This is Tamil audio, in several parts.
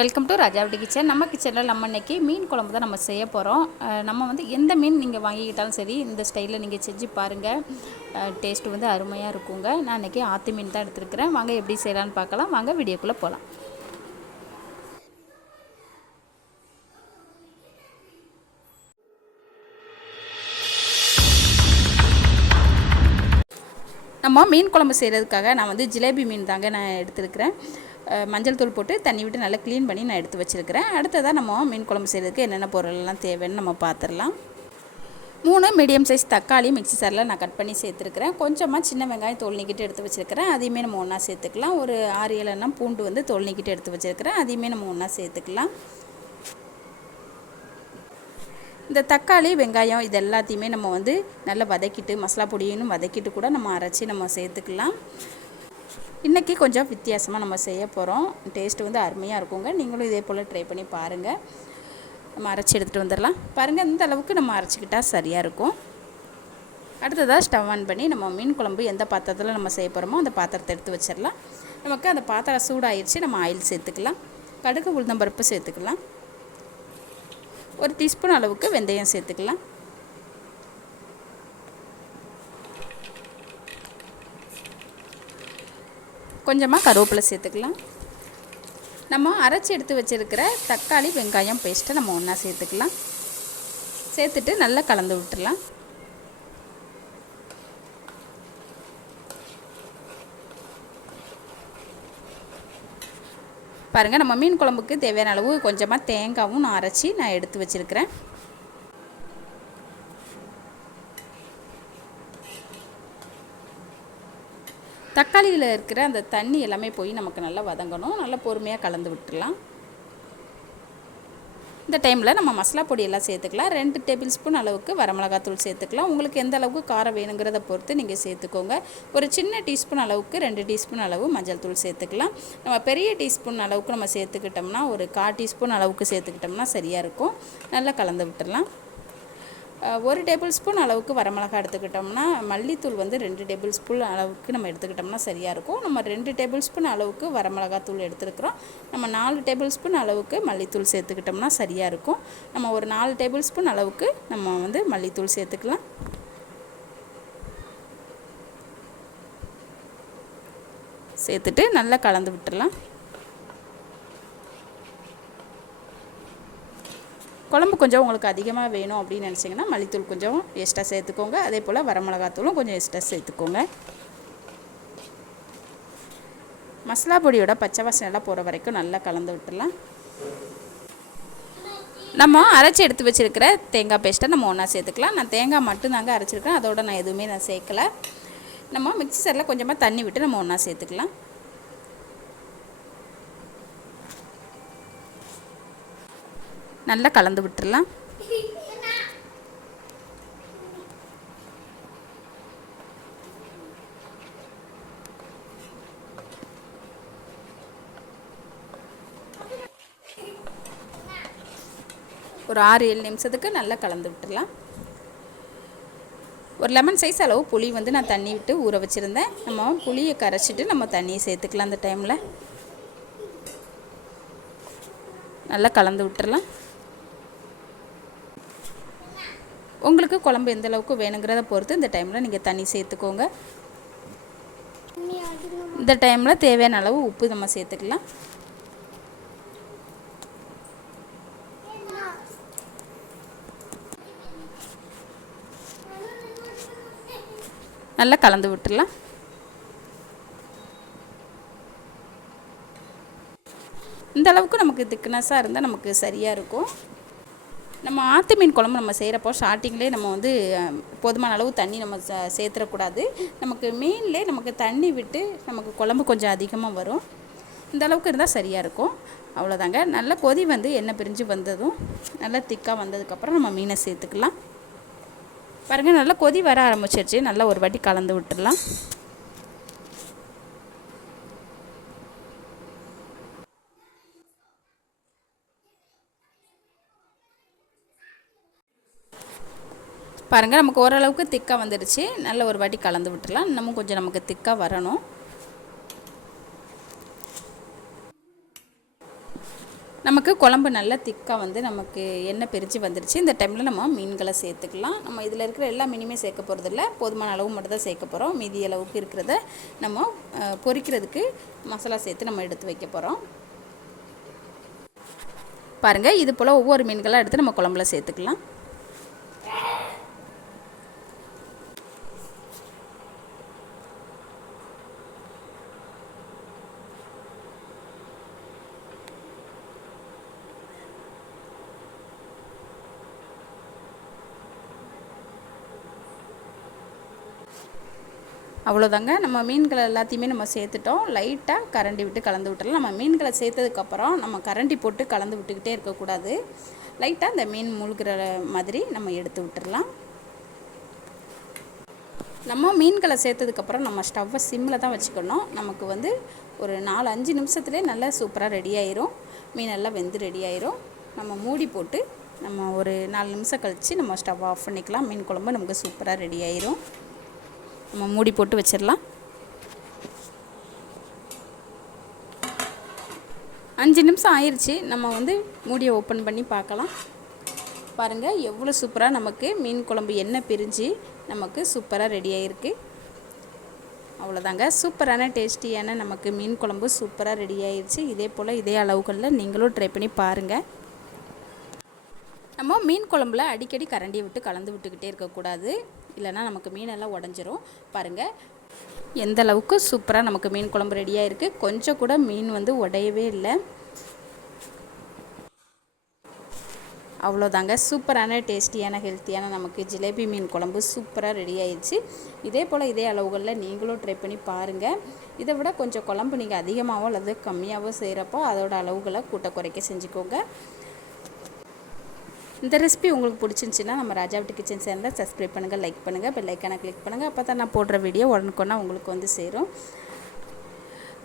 வெல்கம் டு ராஜாவடி கிச்சன் நம்ம கிச்சனில் நம்ம இன்றைக்கி மீன் குழம்பு தான் நம்ம செய்ய போகிறோம் நம்ம வந்து எந்த மீன் நீங்கள் வாங்கிக்கிட்டாலும் சரி இந்த ஸ்டைலில் நீங்கள் செஞ்சு பாருங்கள் டேஸ்ட்டு வந்து அருமையாக இருக்குங்க. நான் இன்றைக்கி ஆத்து மீன் தான் எடுத்துருக்கிறேன். வாங்க எப்படி செய்யலான்னு பார்க்கலாம். வாங்க வீடியோக்குள்ளே போகலாம் நம்ம மீன் குழம்பு செய்கிறதுக்காக நான் வந்து ஜிலேபி மீன் தாங்க நான் எடுத்துருக்கிறேன். மஞ்சள் தூள் போட்டு தண்ணி விட்டு நல்லா க்ளீன் பண்ணி நான் எடுத்து வச்சுருக்கிறேன். அடுத்ததாக நம்ம மீன் குழம்பு செய்கிறதுக்கு என்னென்ன பொருள்லாம் தேவைன்னு நம்ம பார்த்துடலாம் மூணு மீடியம் சைஸ் தக்காளி மிக்சி சாரில் நான் கட் பண்ணி சேர்த்துருக்கிறேன். கொஞ்சமாக சின்ன வெங்காயம் தோல் நீக்கிட்டு எடுத்து வச்சுருக்கிறேன். அதையுமே நம்ம ஒன்றா சேர்த்துக்கலாம். ஒரு ஆறு ஏழுனா பூண்டு வந்து தோல் நீக்கிட்டு எடுத்து வச்சுருக்கிறேன். அதையுமே நம்ம ஒன்றா சேர்த்துக்கலாம். இந்த தக்காளி வெங்காயம் இது எல்லாத்தையுமே நம்ம வந்து நல்லா வதக்கிட்டு மசாலா பொடியும் வதக்கிட்டு கூட நம்ம அரைச்சி நம்ம சேர்த்துக்கலாம். இன்றைக்கி கொஞ்சம் வித்தியாசமாக நம்ம செய்ய போகிறோம் டேஸ்ட் வந்து அருமையாக இருக்குங்க. நீங்களும் இதே போல் ட்ரை பண்ணி பாருங்கள் நம்ம அரைச்சி எடுத்துகிட்டு வந்துடலாம். பாருங்கள் இந்த அளவுக்கு நம்ம அரைச்சிக்கிட்டால் சரியாக இருக்கும். அடுத்ததாக ஸ்டவ் ஆன் பண்ணி நம்ம மீன் குழம்பு எந்த பாத்திரத்தில் நம்ம செய்ய போகிறோமோ அந்த பாத்திரத்தை எடுத்து வச்சிடலாம். நமக்கு அந்த பாத்திரம் சூடாயிருச்சு நம்ம ஆயில் சேர்த்துக்கலாம். கடுகு உளுந்தம்பருப்பு சேர்த்துக்கலாம். ஒரு டீஸ்பூன் அளவுக்கு வெந்தயம் சேர்த்துக்கலாம். கொஞ்சமாக கருவேப்பிலை சேர்த்துக்கலாம். நம்ம அரைச்சி எடுத்து வச்சுருக்கிற தக்காளி வெங்காயம் பேஸ்ட்டை நம்ம ஒன்றா சேர்த்துக்கலாம். சேர்த்துட்டு நல்லா கலந்து விட்டுடலாம் பாருங்கள் நம்ம மீன் குழம்புக்கு தேவையான அளவு கொஞ்சமாக தேங்காவும் நான் அரைச்சி நான் எடுத்து வச்சுருக்கிறேன். தக்காளியில் இருக்கிற அந்த தண்ணி எல்லாமே போய் நமக்கு நல்லா வதங்கணும். நல்லா பொறுமையாக கலந்து விட்டுடலாம். இந்த டைமில் நம்ம மசாலா பொடி எல்லாம் சேர்த்துக்கலாம். ரெண்டு டேபிள் ஸ்பூன் அளவுக்கு வரமிளகாத்தூள் சேர்த்துக்கலாம். உங்களுக்கு எந்த அளவுக்கு காரம் வேணுங்கிறத பொறுத்து நீங்கள் சேர்த்துக்கோங்க. ஒரு சின்ன டீஸ்பூன் அளவுக்கு ரெண்டு டீஸ்பூன் அளவு மஞ்சள் தூள் சேர்த்துக்கலாம். நம்ம பெரிய டீஸ்பூன் அளவுக்கு நம்ம சேர்த்துக்கிட்டோம்னா ஒரு கால் டீஸ்பூன் அளவுக்கு சேர்த்துக்கிட்டோம்னா சரியாக இருக்கும். நல்லா கலந்து விட்டுடலாம். ஒரு டேபிள் ஸ்பூன் அளவுக்கு வரமிளகா எடுத்துக்கிட்டோம்னா மல்லித்தூள் வந்து ரெண்டு டேபிள் ஸ்பூன் அளவுக்கு நம்ம எடுத்துக்கிட்டோம்னா சரியாக இருக்கும். நம்ம ரெண்டு டேபிள் ஸ்பூன் அளவுக்கு வரமிளகாத்தூள் எடுத்துருக்குறோம். நம்ம நாலு டேபிள் ஸ்பூன் அளவுக்கு மல்லித்தூள் சேர்த்துக்கிட்டோம்னா சரியாக இருக்கும். நம்ம ஒரு நாலு டேபிள் ஸ்பூன் அளவுக்கு நம்ம வந்து மல்லித்தூள் சேர்த்துக்கலாம். சேர்த்துட்டு நல்லா கலந்து விட்டுடலாம் குழம்பு கொஞ்சம் உங்களுக்கு அதிகமாக வேணும் அப்படின்னு நினச்சிங்கன்னா மல்லித்தூள் கொஞ்சம் எக்ஸ்ட்ரா சேர்த்துக்கோங்க. அதே போல் வரமிளகாத்தூளும் கொஞ்சம் எக்ஸ்ட்ரா சேர்த்துக்கோங்க. மசாலா பொடியோட பச்சை வாசனை எல்லாம் போகிற வரைக்கும் நல்லா கலந்து விட்டுடலாம் நம்ம அரைச்சி எடுத்து வச்சுருக்கிற தேங்காய் பேஸ்ட்டை நம்ம ஒன்றா சேர்த்துக்கலாம். நான் தேங்காய் மட்டும்தாங்க அரைச்சிருக்கேன். அதோட நான் எதுவுமே நான் சேர்க்கலை. நம்ம மிக்சரில் கொஞ்சமாக தண்ணி விட்டு நம்ம ஒன்றா சேர்த்துக்கலாம். நல்லா கலந்து விட்டுடலாம் ஒரு ஆறு ஏழு நிமிஷத்துக்கு நல்லா கலந்து விட்டுடலாம் ஒரு லெமன் சைஸ் அளவு புளி வந்து நான் தண்ணி விட்டு ஊற வச்சுருந்தேன். நம்ம புளியை கரைச்சிட்டு நம்ம தண்ணியை சேர்த்துக்கலாம் அந்த டைமில் நல்லா கலந்து விட்டுறலாம். உங்களுக்கு குழம்பு எந்த அளவுக்கு வேணுங்கிறத பொறுத்து இந்த டைமில் நீங்கள் தண்ணி சேர்த்துக்கோங்க. இந்த டைமில் தேவையான அளவு உப்பு நம்ம சேர்த்துக்கலாம். நல்லா கலந்து விட்டுடலாம். இந்த அளவுக்கு நமக்கு திக்னஸாக இருந்தால் நமக்கு சரியாக இருக்கும். நம்ம ஆற்று மீன் குழம்பு நம்ம செய்கிறப்போ ஸ்டார்டிங்லேயே நம்ம வந்து போதுமான அளவு தண்ணி நம்ம சேர்த்துடக்கூடாது. நமக்கு மீன்லேயே நமக்கு தண்ணி விட்டு நமக்கு குழம்பு கொஞ்சம் அதிகமாக வரும். இந்த அளவுக்கு இருந்தால் சரியாக இருக்கும். அவ்வளோதாங்க நல்ல கொதி வந்து எண்ணெய் பிரிஞ்சு வந்ததும் நல்லா திக்காக வந்ததுக்கப்புறம் நம்ம மீனை சேர்த்துக்கலாம். பாருங்கள் நல்லா கொதி வர ஆரம்பிச்சிருச்சு. நல்லா ஒரு வாட்டி கலந்து விட்டுடலாம். பாருங்கள் நமக்கு ஓரளவுக்கு திக்காக வந்துடுச்சு. நல்ல ஒரு வாட்டி கலந்து விட்டுடலாம். இன்னமும் கொஞ்சம் நமக்கு திக்காக வரணும். நமக்கு குழம்பு நல்லா திக்காக வந்து நமக்கு எண்ணெய் பிரித்து வந்துருச்சு இந்த டைமில் நம்ம மீன்களை சேர்த்துக்கலாம். நம்ம இதில் இருக்கிற எல்லா மீனுமே சேர்க்க போகிறதில்ல போதுமான அளவு மட்டும் தான் சேர்க்க போகிறோம் மீதி அளவுக்கு இருக்கிறத நம்ம பொரிக்கிறதுக்கு மசாலா சேர்த்து நம்ம எடுத்து வைக்க போகிறோம் பாருங்கள் இது போல் ஒவ்வொரு மீன்களாக எடுத்து நம்ம குழம்புல சேர்த்துக்கலாம். அவ்வளோதாங்க. நம்ம மீன்களை எல்லாத்தையுமே நம்ம சேர்த்துட்டோம். லைட்டாக கரண்டி விட்டு கலந்து விட்டுறலாம். நம்ம மீன்களை சேர்த்ததுக்கப்புறம் நம்ம கரண்டி போட்டு கலந்து விட்டுக்கிட்டே இருக்கக்கூடாது. லைட்டாக அந்த மீன் மூழ்கிற மாதிரி நம்ம எடுத்து விட்டுறலாம். நம்ம மீன்களை சேர்த்ததுக்கப்புறம் நம்ம ஸ்டவ்வை சிம்மில் தான் வச்சுக்கணும். நமக்கு வந்து ஒரு நாலு அஞ்சு நிமிஷத்துலேயே நல்லா சூப்பராக ரெடி ஆயிரும். மீன் எல்லாம் வெந்து ரெடி ஆயிரும். நம்ம மூடி போட்டு நம்ம ஒரு நாலு நிமிஷம் கழித்து நம்ம ஸ்டவ் ஆஃப் பண்ணிக்கலாம். மீன் குழம்பு நமக்கு சூப்பராக ரெடி ஆயிரும். நம்ம மூடி போட்டு வச்சிடலாம். அஞ்சு நிமிஷம் ஆயிடுச்சு நம்ம வந்து மூடியை ஓப்பன் பண்ணி பார்க்கலாம். பாருங்கள் எவ்வளோ சூப்பராக நமக்கு மீன் குழம்பு எண்ணெய் பிரிஞ்சு நமக்கு சூப்பராக ரெடி ஆகிருக்கு அவ்வளோதாங்க சூப்பரான டேஸ்டியான நமக்கு மீன் குழம்பு சூப்பராக ரெடி ஆயிடுச்சு இதே போல் இதே அளவுகளில் நீங்களும் ட்ரை பண்ணி பாருங்கள் நம்ம மீன் குழம்புல அடிக்கடி கரண்டியை விட்டு கலந்து விட்டுக்கிட்டே இருக்கக்கூடாது. இல்லைன்னா நமக்கு மீனெல்லாம் உடஞ்சிரும். பாருங்கள் எந்த அளவுக்கு சூப்பராக நமக்கு மீன் குழம்பு ரெடியாக இருக்குது கொஞ்சம் கூட மீன் வந்து உடையவே இல்லை. அவ்வளோதாங்க. சூப்பரான டேஸ்டியான ஹெல்த்தியான நமக்கு ஜிலேபி மீன் குழம்பு சூப்பராக ரெடி ஆயிடுச்சு. இதே போல் இதே அளவுகளில் நீங்களும் ட்ரை பண்ணி பாருங்கள் இதை விட கொஞ்சம் குழம்பு நீங்கள் அதிகமாகவோ அல்லது கம்மியாகவோ செய்கிறப்போ அதோட அளவுகளை கூட்ட குறைக்க செஞ்சுக்கோங்க. இந்த ரெசிபி உங்களுக்கு பிடிச்சிருந்துச்சின்னா நம்ம ராஜா வீட்டு கிச்சன் சேனலை சப்ஸ்கிரைப் பண்ணுங்கள் லைக் பண்ணுங்கள் பெல் ஐக்கானை கிளிக் பண்ணுங்கள் அப்போ தான் நான் போடுற வீடியோ உடனுக்குன்னா உங்களுக்கு வந்து சேரும்.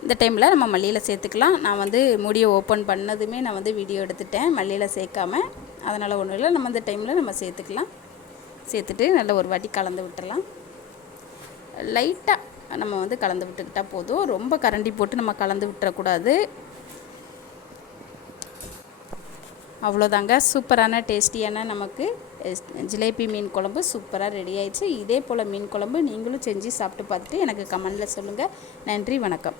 இந்த டைமில் நம்ம மல்லியில் சேர்த்துக்கலாம். நான் வந்து முடியை ஓப்பன் பண்ணதுமே நான் வந்து வீடியோ எடுத்துட்டேன். மல்லியில் சேர்க்காம. அதனால் ஒன்றும் இல்லை. நம்ம இந்த டைமில் நம்ம சேர்த்துக்கலாம். சேர்த்துட்டு நல்ல ஒரு வாட்டி கலந்து விட்டுடலாம். லைட்டாக நம்ம வந்து கலந்து விட்டுக்கிட்டால் போதும். ரொம்ப கரண்டி போட்டு நம்ம கலந்து விட்டுறக்கூடாது. அவ்வளோதாங்க. சூப்பரான டேஸ்டியான நமக்கு ஜிலேபி மீன் குழம்பு சூப்பராக ரெடி ஆயிடுச்சு. இதே போல் மீன் குழம்பு நீங்களும் செஞ்சு சாப்பிட்டு பார்த்துட்டு எனக்கு கமெண்டில் சொல்லுங்கள் நன்றி வணக்கம்.